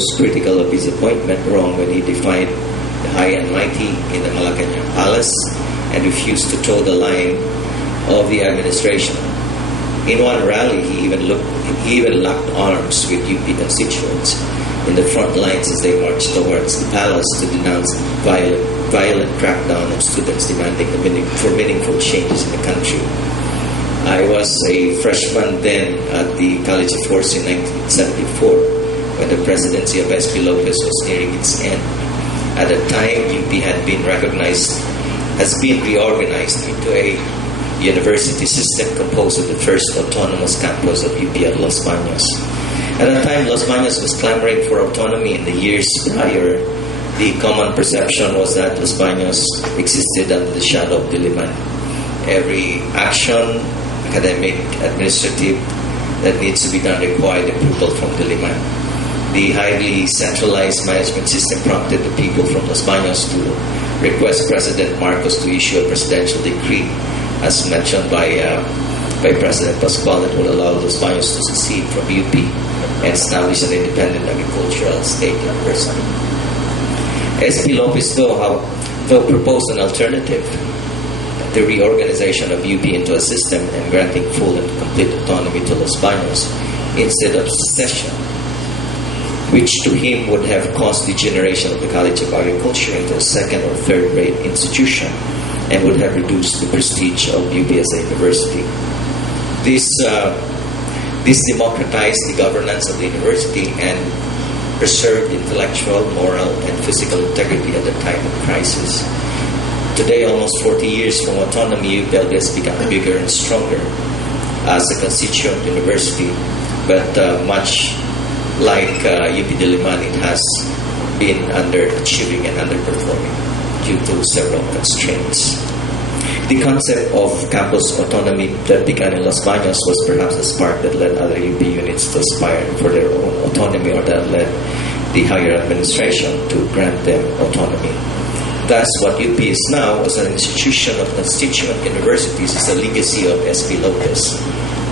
was critical of his appointment wrong when he defied the high and mighty in the Malacanang Palace and refused to toe the line of the administration. In one rally, he even locked arms with UP constituents in the front lines as they marched towards the palace to denounce violent crackdown on students demanding for meaningful changes in the country. I was a freshman then at the College of Force in 1974 when the presidency of S.P. Lopez was nearing its end. At the time, UP had been reorganized into a university system composed of the first autonomous campus of UP at Los Baños. At the time, Los Baños was clamoring for autonomy. In the years prior, the common perception was that Los Baños existed under the shadow of Diliman. Every action, academic, administrative, that needs to be done required approval from Diliman. The highly centralized management system prompted the people from Los Baños to request President Marcos to issue a presidential decree, as mentioned by President Pascual, that would allow Los Baños to secede from UP and establish an independent agricultural state university. S.P. Lopez, though proposed an alternative, the reorganization of UP into a system and granting full and complete autonomy to Los Baños instead of secession, which to him would have caused degeneration of the College of Agriculture into a second or third-rate institution and would have reduced the prestige of UP as a university. This democratized the governance of the university and preserved intellectual, moral, and physical integrity at the time of crisis. Today, almost 40 years from autonomy, UP has become bigger and stronger as a constituent university, but much like UP Diliman, it has been underachieving and underperforming due to several constraints. The concept of campus autonomy that began in Los Baños was perhaps the spark that led other UP units to aspire for their own autonomy, or that led the higher administration to grant them autonomy. Thus, what UP is now as an institution of constituent universities is a legacy of S.P. Lopez.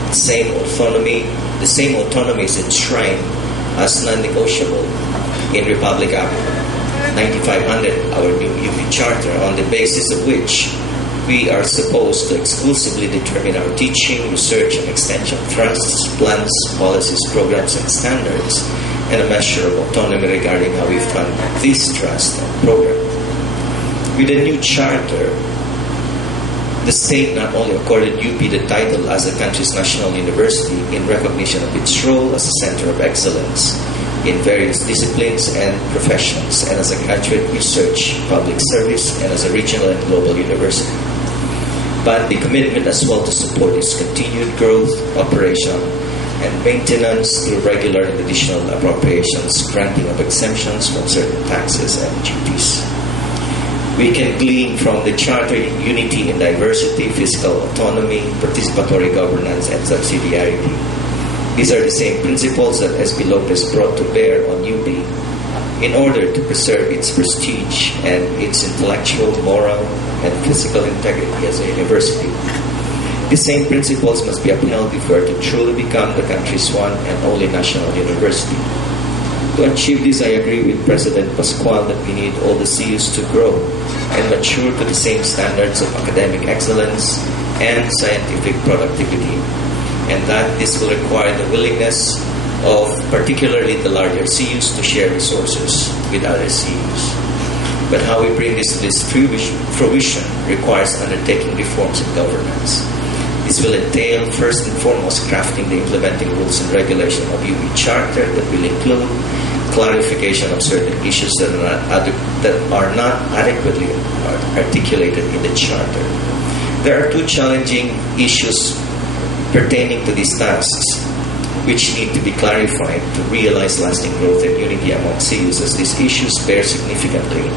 The same autonomy is enshrined as non-negotiable in Republic Act 9500, our new UP Charter, on the basis of which we are supposed to exclusively determine our teaching, research, and extension thrusts, plans, policies, programs, and standards, and a measure of autonomy regarding how we fund this trust and program. With the new charter, the state not only accorded UP the title as the country's national university in recognition of its role as a center of excellence in various disciplines and professions, and as a graduate research, public service, and as a regional and global university, but the commitment as well to support its continued growth, operation, and maintenance through regular and additional appropriations, granting of exemptions from certain taxes and duties. We can glean from the Charter unity in diversity, fiscal autonomy, participatory governance, and subsidiarity. These are the same principles that S.P. Lopez brought to bear on UP in order to preserve its prestige and its intellectual, moral, and physical integrity as a university. The same principles must be upheld if we are to truly become the country's one and only national university. To achieve this, I agree with President Pascual that we need all the CUs to grow and mature to the same standards of academic excellence and scientific productivity, and that this will require the willingness of particularly the larger CUs to share resources with other CUs. But how we bring this to this fruition requires undertaking reforms in governance. This will entail, first and foremost, crafting the implementing rules and regulation of UP Charter that will include clarification of certain issues that are not adequately articulated in the Charter. There are two challenging issues pertaining to these tasks which need to be clarified to realize lasting growth and unity among CUs, as these issues bear significantly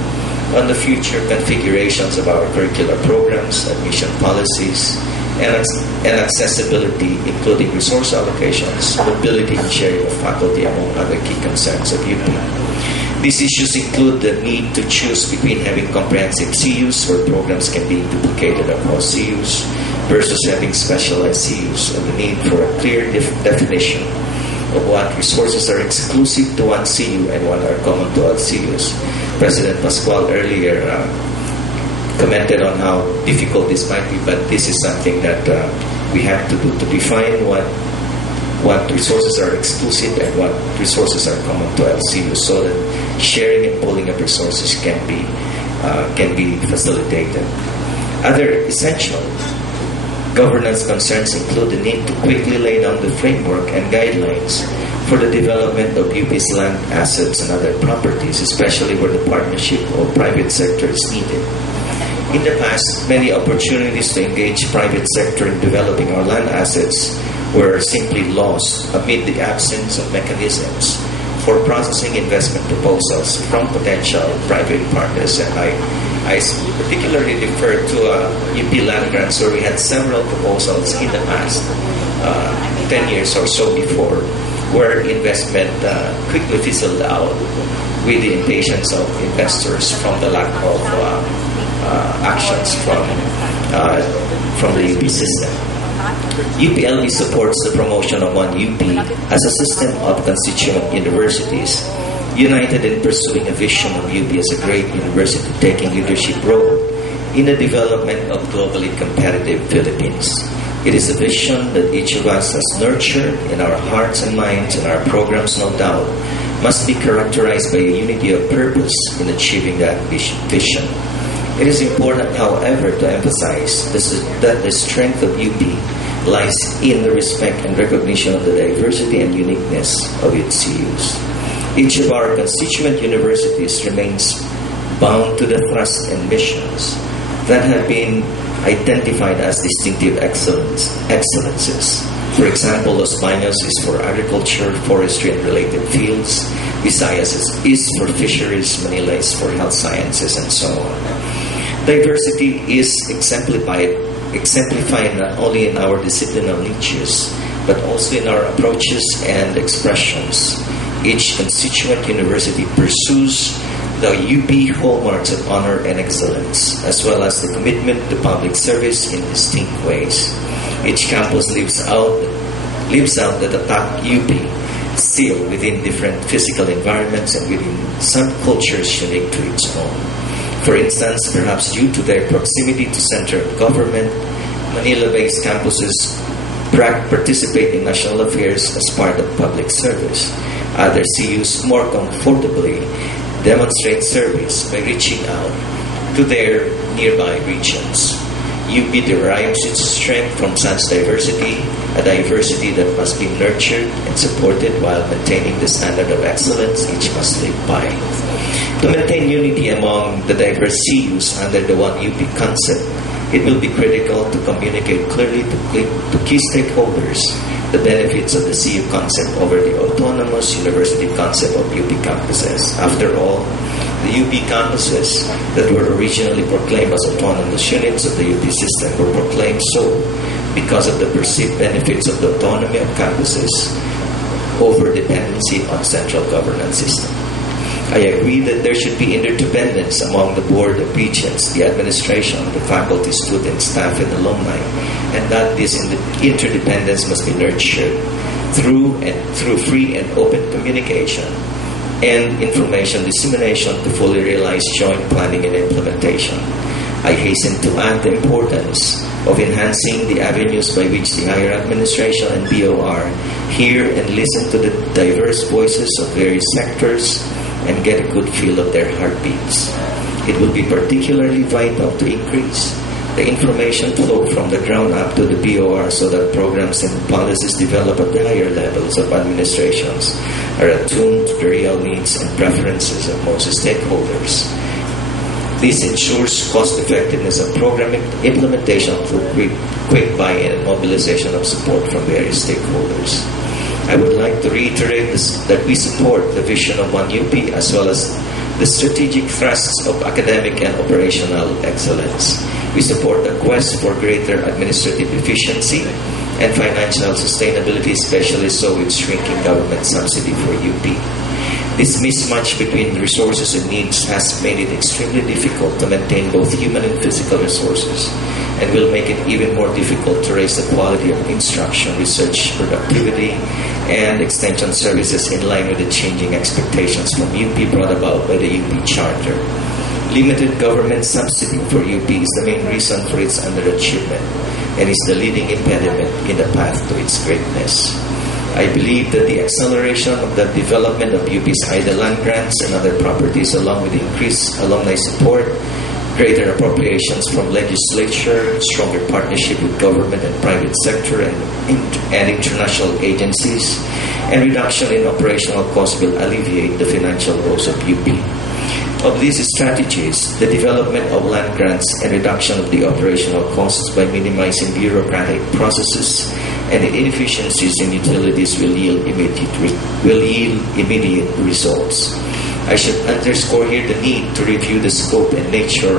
on the future configurations of our curricular programs, admission policies, and accessibility, including resource allocations, mobility, and sharing of faculty, among other key concerns of UP. These issues include the need to choose between having comprehensive CUs where programs can be duplicated across CUs versus having specialized CUs, and the need for a clear definition of what resources are exclusive to one CU and what are common to all CUs. President Pascual earlier commented on how difficult this might be, but this is something that we have to do to define what resources are exclusive and what resources are common to LCU, so that sharing and pooling of resources can be facilitated. Other essential governance concerns include the need to quickly lay down the framework and guidelines for the development of UP's land assets and other properties, especially where the partnership of private sector is needed. In the past, many opportunities to engage private sector in developing our land assets were simply lost amid the absence of mechanisms for processing investment proposals from potential private partners. And I particularly refer to UP land grants, where we had several proposals in the past, 10 years or so before, where investment quickly fizzled out with the impatience of investors from the lack of actions from the UP system. UPLB supports the promotion of one UP as a system of constituent universities, united in pursuing a vision of UP as a great university taking leadership role in the development of globally competitive Philippines. It is a vision that each of us has nurtured in our hearts and minds, and our programs, no doubt, must be characterized by a unity of purpose in achieving that vision. It is important, however, to emphasize that the strength of UP lies in the respect and recognition of the diversity and uniqueness of its CUs. Each of our constituent universities remains bound to the thrust and missions that have been identified as distinctive excellences. For example, Los Baños is for agriculture, forestry, and related fields. Visayas is for fisheries. Manila is for health sciences, and so on. Diversity is exemplified not only in our disciplinary niches, but also in our approaches and expressions. Each constituent university pursues the UP hallmarks of honor and excellence, as well as the commitment to public service in distinct ways. Each campus lives out that attack UP still within different physical environments and within some cultures unique to its own. For instance, perhaps due to their proximity to central government, Manila-based campuses participate in national affairs as part of public service. Other CUs more comfortably demonstrate service by reaching out to their nearby regions. UP derives its strength from such diversity, a diversity that must be nurtured and supported while maintaining the standard of excellence each must live by. To maintain unity among the diverse CUs under the one UP concept, it will be critical to communicate clearly to key stakeholders the benefits of the CU concept over the autonomous university concept of UP campuses. After all, the UP campuses that were originally proclaimed as autonomous units of the UP system were proclaimed so because of the perceived benefits of the autonomy of campuses over dependency on central governance system. I agree that there should be interdependence among the board of regents, the administration, the faculty, students, staff, and alumni, and that this interdependence must be nurtured through free and open communication and information dissemination to fully realize joint planning and implementation. I hasten to add the importance of enhancing the avenues by which the higher administration and BOR hear and listen to the diverse voices of various sectors and get a good feel of their heartbeats. It will be particularly vital to increase the information flow from the ground up to the BOR so that programs and policies developed at the higher levels of administrations are attuned to the real needs and preferences of most stakeholders. This ensures cost-effectiveness of program implementation through quick buy-in and mobilization of support from various stakeholders. I would like to reiterate that we support the vision of one UP as well as the strategic thrusts of academic and operational excellence. We support the quest for greater administrative efficiency and financial sustainability, especially so with shrinking government subsidy for UP. This mismatch between resources and needs has made it extremely difficult to maintain both human and physical resources and will make it even more difficult to raise the quality of instruction, research, productivity, and extension services in line with the changing expectations from UP brought about by the UP Charter. Limited government subsidy for UP is the main reason for its underachievement and is the leading impediment in the path to its greatness. I believe that the acceleration of the development of UP's idle land grants and other properties, along with increased alumni support, greater appropriations from legislature, stronger partnership with government and private sector and international agencies, and reduction in operational costs will alleviate the financial woes of UP. Of these strategies, the development of land grants and reduction of the operational costs by minimizing bureaucratic processes and inefficiencies in utilities will yield immediate results. I should underscore here the need to review the scope and nature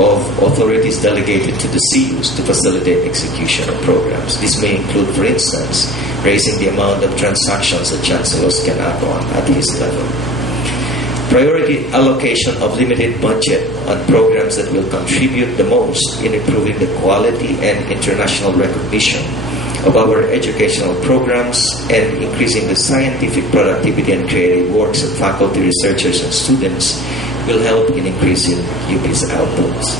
of authorities delegated to the CUs to facilitate execution of programs. This may include, for instance, raising the amount of transactions that chancellors can act on at his level. Priority allocation of limited budget on programs that will contribute the most in improving the quality and international recognition of our educational programs and increasing the scientific productivity and creative works of faculty, researchers, and students will help in increasing UP's outputs.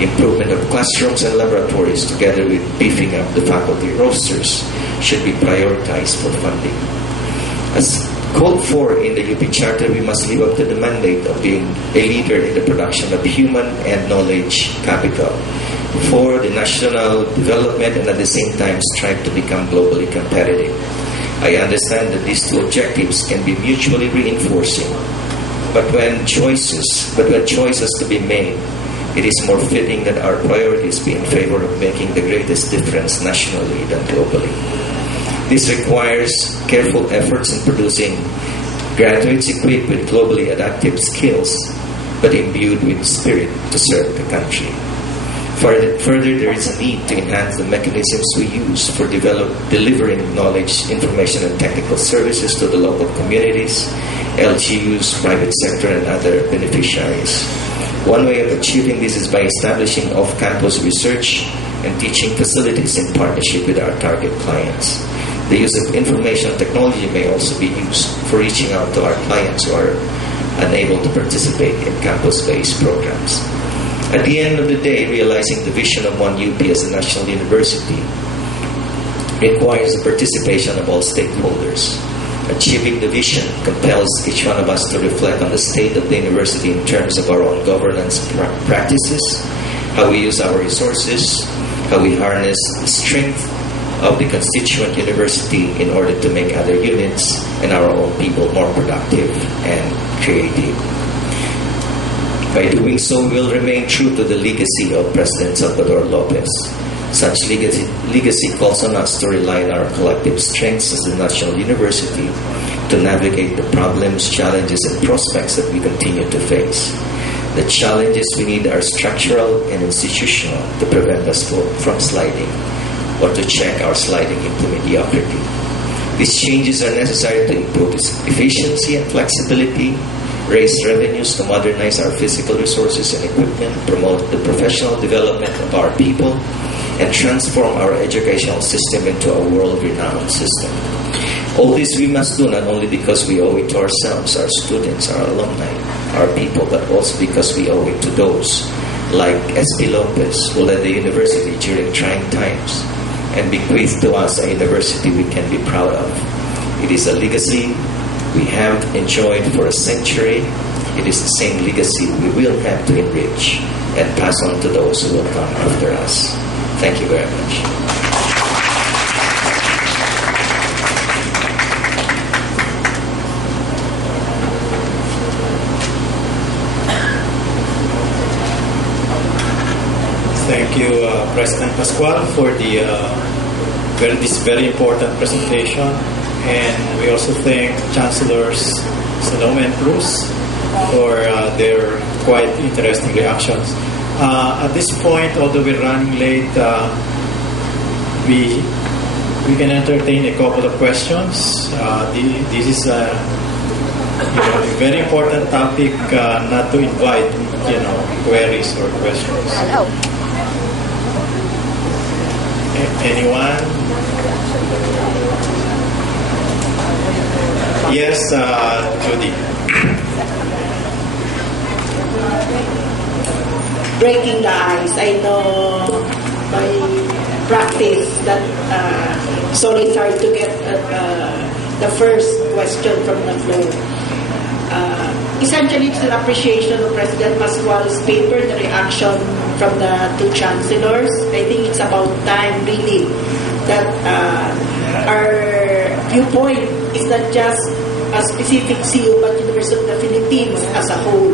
Improvement of classrooms and laboratories together with beefing up the faculty rosters should be prioritized for funding. As called for in the UP Charter, we must live up to the mandate of being a leader in the production of human and knowledge capital for the national development and at the same time strive to become globally competitive. I understand that these two objectives can be mutually reinforcing, but when choices to be made, it is more fitting that our priorities be in favor of making the greatest difference nationally than globally. This requires careful efforts in producing graduates equipped with globally adaptive skills, but imbued with spirit to serve the country. Further, there is a need to enhance the mechanisms we use for delivering knowledge, information, and technical services to the local communities, LGUs, private sector, and other beneficiaries. One way of achieving this is by establishing off-campus research and teaching facilities in partnership with our target clients. The use of information technology may also be used for reaching out to our clients who are unable to participate in campus-based programs. At the end of the day, realizing the vision of one UP as a national university requires the participation of all stakeholders. Achieving the vision compels each one of us to reflect on the state of the university in terms of our own governance practices, how we use our resources, how we harness the strength of the constituent university in order to make other units and our own people more productive and creative. By doing so, we will remain true to the legacy of President Salvador Lopez. Such legacy calls on us to rely on our collective strengths as the national university to navigate the problems, challenges, and prospects that we continue to face. The challenges we need are structural and institutional to prevent us from sliding or to check our sliding into mediocrity. These changes are necessary to improve efficiency and flexibility, raise revenues to modernize our physical resources and equipment, promote the professional development of our people, and transform our educational system into a world-renowned system. All this we must do not only because we owe it to ourselves, our students, our alumni, our people, but also because we owe it to those like S.P. Lopez, who led the university during trying times and bequeathed to us a university we can be proud of. It is a legacy we have enjoyed for a century. It is the same legacy we will have to enrich and pass on to those who will come after us. Thank you very much. Thank you, President Pascual, for this very important presentation. And we also thank Chancellors Salome and Cruz for their quite interesting reactions. At this point, although we're running late, we can entertain a couple of questions. This is a very important topic, not to invite queries or questions. Hello. Anyone? Yes, Judy. Breaking the ice. I know by practice that sorry to get the first question from the floor. Essentially, it's an appreciation of President Pascual's paper, the reaction from the two chancellors. I think it's about time, really, that our viewpoint is not just a specific CU, but University of the Philippines as a whole.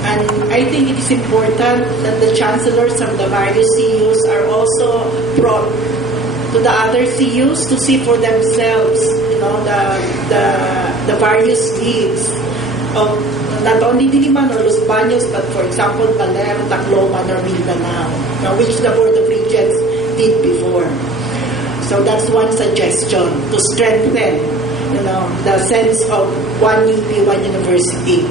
And I think it is important that the chancellors from the various CUs are also brought to the other CUs to see for themselves, the various needs of not only Diliman or Los Baños, but for example, Baler, Tacloban, or Mindanao, which the Board of Regents did before. So that's one suggestion to strengthen, the sense of one UP, one university.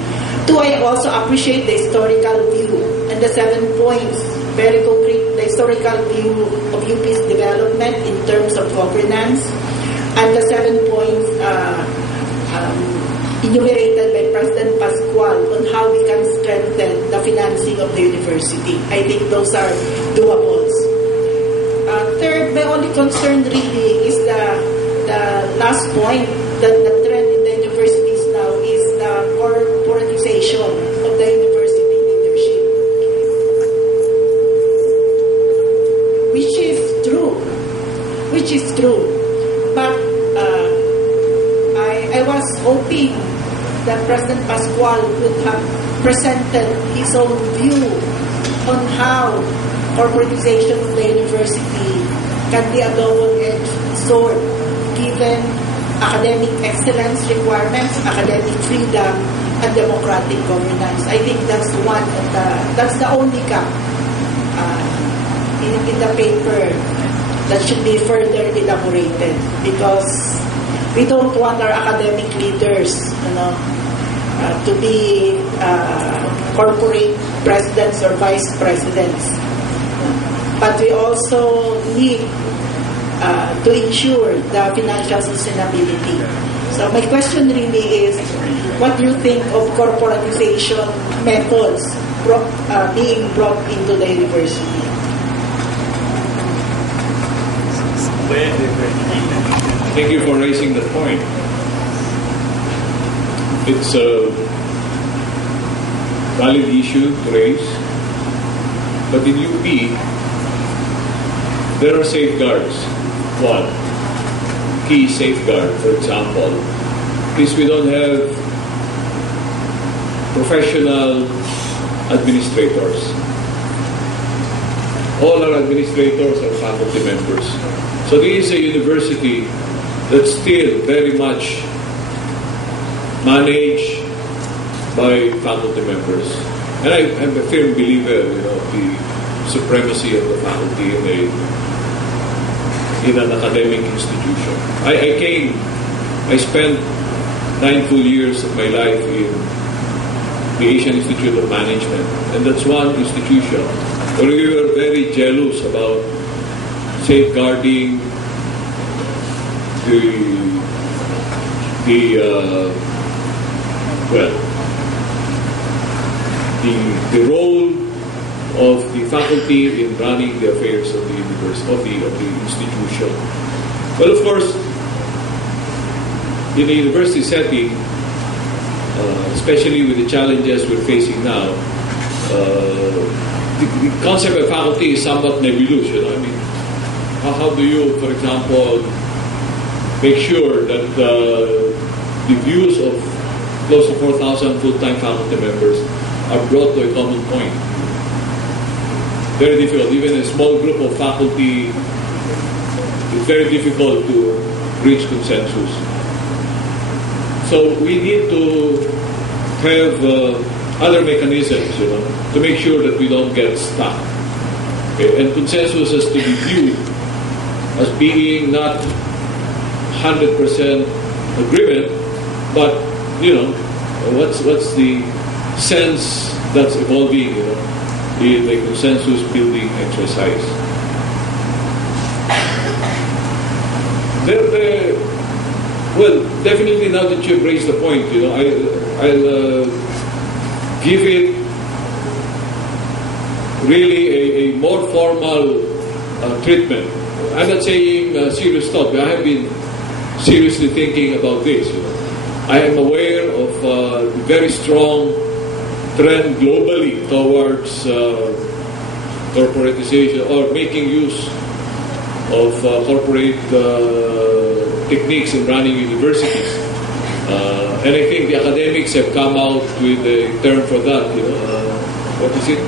Two, I also appreciate the historical view and the 7 points, very concrete, the historical view of UP's development in terms of governance, and the 7 points enumerated by President Pascual on how we can strengthen the financing of the university. I think those are doables. Third, my only concern really is the last point, that the trend in the universities now is the corporatization of the university leadership. Which is true. But I was hoping that President Pascual would have presented his own view on how corporatization of the university can be a double-edged sword given academic excellence requirements, academic freedom, and democratic governance. I think that's the only gap in the paper that should be further elaborated, because we don't want our academic leaders, to be corporate presidents or vice presidents. But we also need to ensure the financial sustainability. So my question really is, what do you think of corporatization methods being brought into the university? Thank you for raising that point. It's a valid issue to raise, but in UP, there are safeguards. One key safeguard, for example, is we don't have professional administrators. All our administrators are faculty members. So this is a university that's still very much managed by faculty members. And I'm a firm believer, of the supremacy of the faculty in an academic institution. I spent 9 full years of my life in the Asian Institute of Management, and that's one institution where we were very jealous about safeguarding the role of the faculty in running the affairs of the university, of the institution. Well, of course, in a university setting, especially with the challenges we're facing now, the concept of faculty is somewhat nebulous. How do you, for example, make sure that the views of close to 4,000 full-time faculty members are brought to a common point? Very difficult. Even a small group of faculty, it's very difficult to reach consensus. So we need to have other mechanisms, to make sure that we don't get stuck. Okay? And consensus has to be viewed as being not 100% agreement, but what's the sense that's evolving in the consensus building exercise. well, definitely now that you've raised the point, I'll give it really a more formal treatment. I'm not saying serious thought, but I have been seriously thinking about this. I am aware of the very strong trend globally towards corporatization or making use of corporate techniques in running universities. And I think the academics have come out with a term for that, what is it?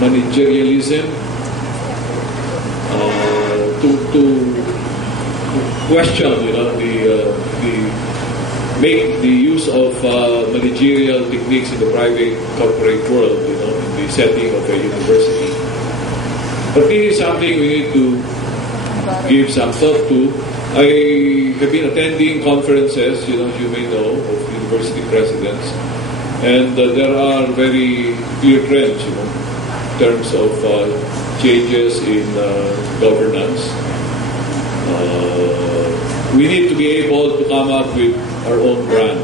Managerialism. To question, make the use of managerial techniques in the private corporate world, in the setting of a university. But this is something we need to give some thought to. I have been attending conferences, as you may know, of university presidents, and there are very clear trends, in terms of changes in governance. We need to be able to come up with our own brand,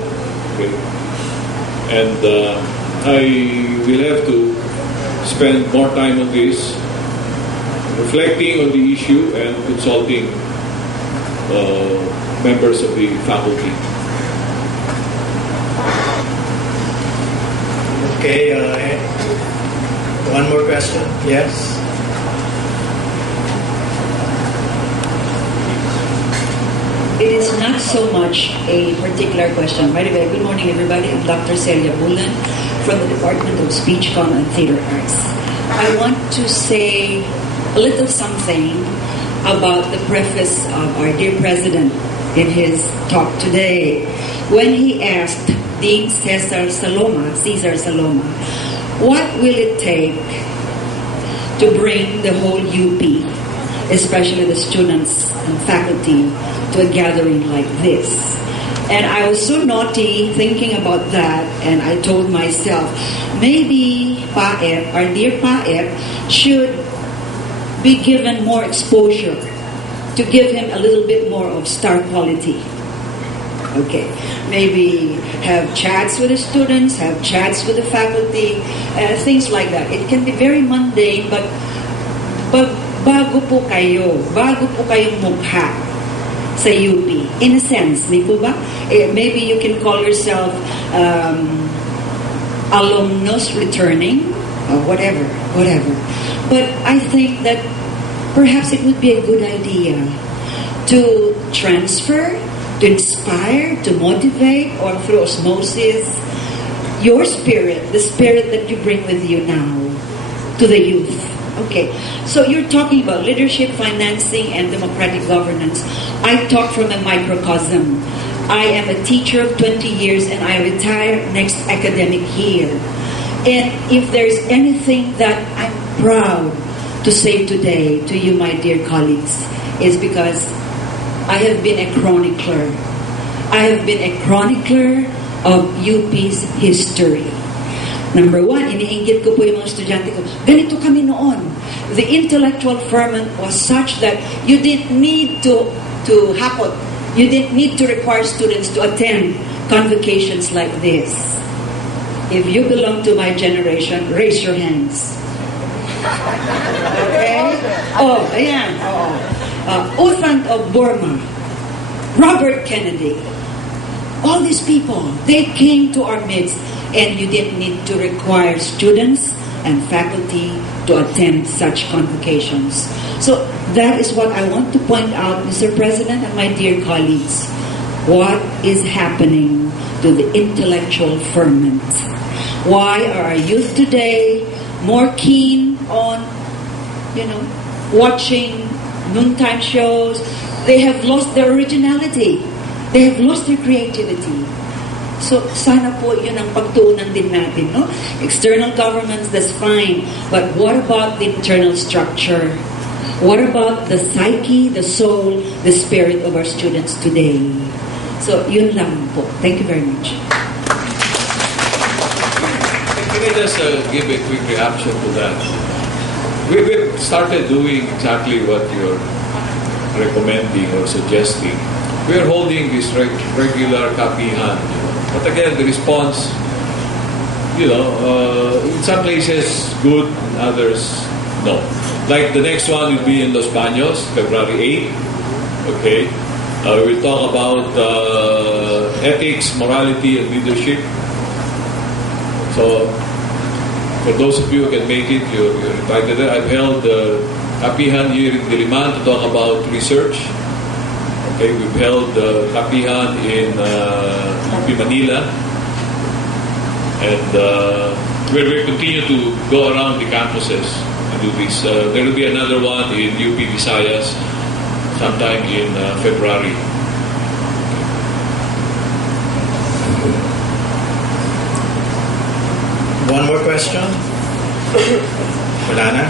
okay? And I will have to spend more time on this, reflecting on the issue and consulting members of the faculty. Okay, one more question. Yes? It is not so much a particular question. By the way, good morning everybody. I'm Dr. Celia Bulan from the Department of Speech, Comm and Theater Arts. I want to say a little something about the preface of our dear President in his talk today when he asked Dean Cesar Saloma, what will it take to bring the whole UP, especially the students and faculty, to a gathering like this? And I was so naughty thinking about that, and I told myself, maybe Paep, our dear Paep, should be given more exposure to give him a little bit more of star quality. Okay, maybe have chats with the students, have chats with the faculty, things like that. It can be very mundane, but bago po kayong mukha sa UP. In a sense, di po ba? Maybe you can call yourself alumnus returning, or whatever. But I think that perhaps it would be a good idea to transfer, to inspire, to motivate, or through osmosis, your spirit, the spirit that you bring with you now, to the youth. Okay, so you're talking about leadership, financing, and democratic governance. I talk from a microcosm. I am a teacher of 20 years and I retire next academic year. And if there's anything that I'm proud to say today to you, my dear colleagues, is because I have been a chronicler. I have been a chronicler of UP's history. Number one, iniinggit ko po yung mga estudyante ko, ganito kami noon. The intellectual ferment was such that you didn't need to hakot. You didn't need to require students to attend convocations like this. If you belong to my generation, raise your hands. Okay? Oh, ayan. Uthant of Burma, Robert Kennedy, all these people, they came to our midst, and you didn't need to require students and faculty to attend such convocations. So that is what I want to point out, Mr. President and my dear colleagues. What is happening to the intellectual ferment? Why are our youth today more keen on, watching noontime shows? They have lost their originality. They have lost their creativity. So, sana po yun ang pagtuunan din natin, no? External governments, that's fine. But what about the internal structure? What about the psyche, the soul, the spirit of our students today? So, yun lang po. Thank you very much. Can I just give a quick reaction to that? We've started doing exactly what you're recommending or suggesting. We are holding this regular kapihan. But again, the response, in some places good, in others no. Like the next one will be in Los Baños, February 8th. Okay. We'll talk about ethics, morality, and leadership. So, for those of you who can make it, you're invited there. I've held kapihan here in Diliman to talk about research. Okay, we've held kapihan in UP Manila. And we will continue to go around the campuses and do this. There will be another one in UP Visayas sometime in February. One more question? Wala na?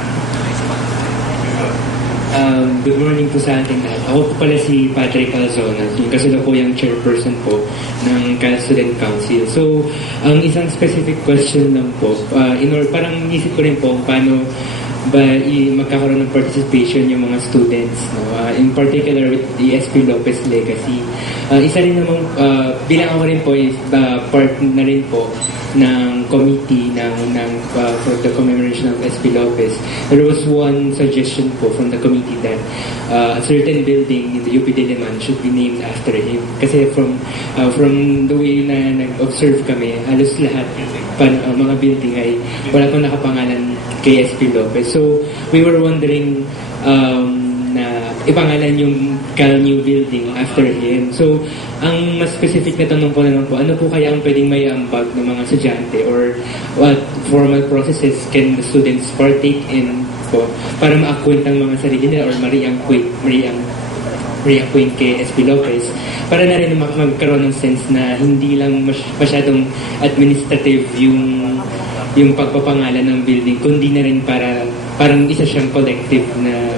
Good morning po sa ating lahat. Ako po pala si Patrick Alzona, yung kasalukuyang chairperson po ng Student Council. So, ang isang specific question lang po, parang isip ko rin po paano ba magkakaroon ng participation yung mga students, no? In particular with the SP Lopez legacy. Isa rin namang, bilang ako rin po, part na rin po ng committee for the commemoration of SP Lopez. There was one suggestion po from the committee that a certain building in the UP Diliman should be named after him. Kasi from the way na nag-observe kami, halos lahat mga building ay wala pong nakapangalan kay SP Lopez. So we were wondering na ipangalan yung new building after him. So, ang mas specific na tanong ko na lang po, ano po kaya ang pwedeng may ambag ng mga estudyante or what formal processes can the students partake in po para ma-acquaint ang mga sarili nila or ma-reacquaint kay SP Lopez para na rin magkaroon ng sense na hindi lang masyadong administrative yung pagpapangalan ng building, kundi na rin parang isa siyang collective na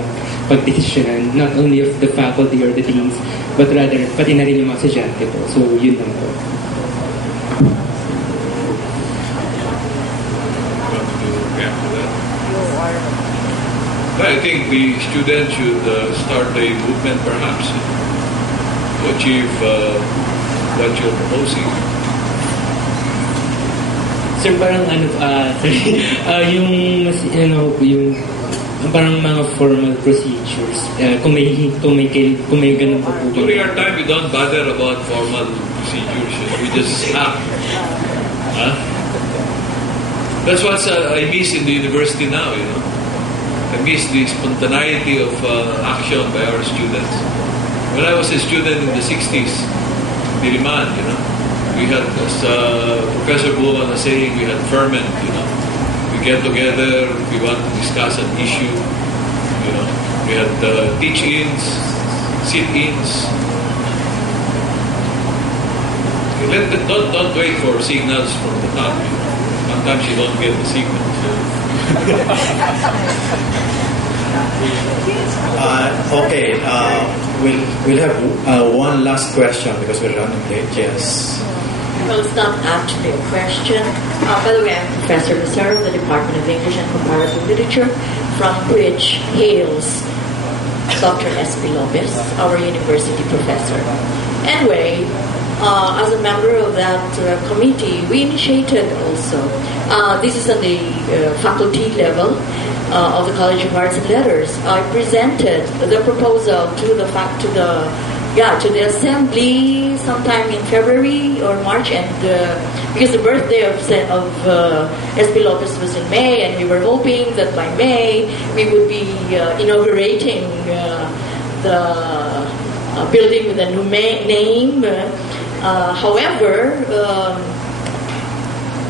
pagdesisyonan, not only of the faculty or the deans, but rather, pati na rin yung mga estudyante po. So, yun lang po. I think the students should start a movement perhaps to achieve what you're proposing. Sir, parang yung parang mga formal procedures. Kung may ganun po po. During our time, we don't bother about formal procedures. We just act. That's what I miss in the university now, I miss the spontaneity of action by our students. When I was a student in the 60s, Diliman, we had, as Professor Buwan was saying, we had ferment, We get together, we want to discuss an issue, We had teach-ins, sit-ins. Don't wait for signals from the top. Sometimes you don't get the signals. Okay, we'll have one last question because we're running late. Yes. Well, it's not actually a question. By the way, I'm Professor Lucero of the Department of English and Comparative Literature, from which hails Dr. S.P. Lopez, our university professor. Anyway, as a member of that committee, we initiated also, this is at the faculty level of the College of Arts and Letters. I presented the proposal to the assembly sometime in February or March, and because the birthday of S.P. Lopez was in May, and we were hoping that by May we would be inaugurating the building with a new name. However,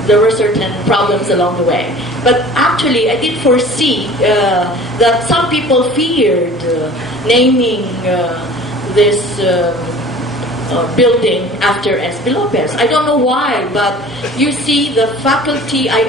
there were certain problems along the way. But actually, I did foresee that some people feared naming this building after S.P. Lopez. I don't know why, but you see the faculty, I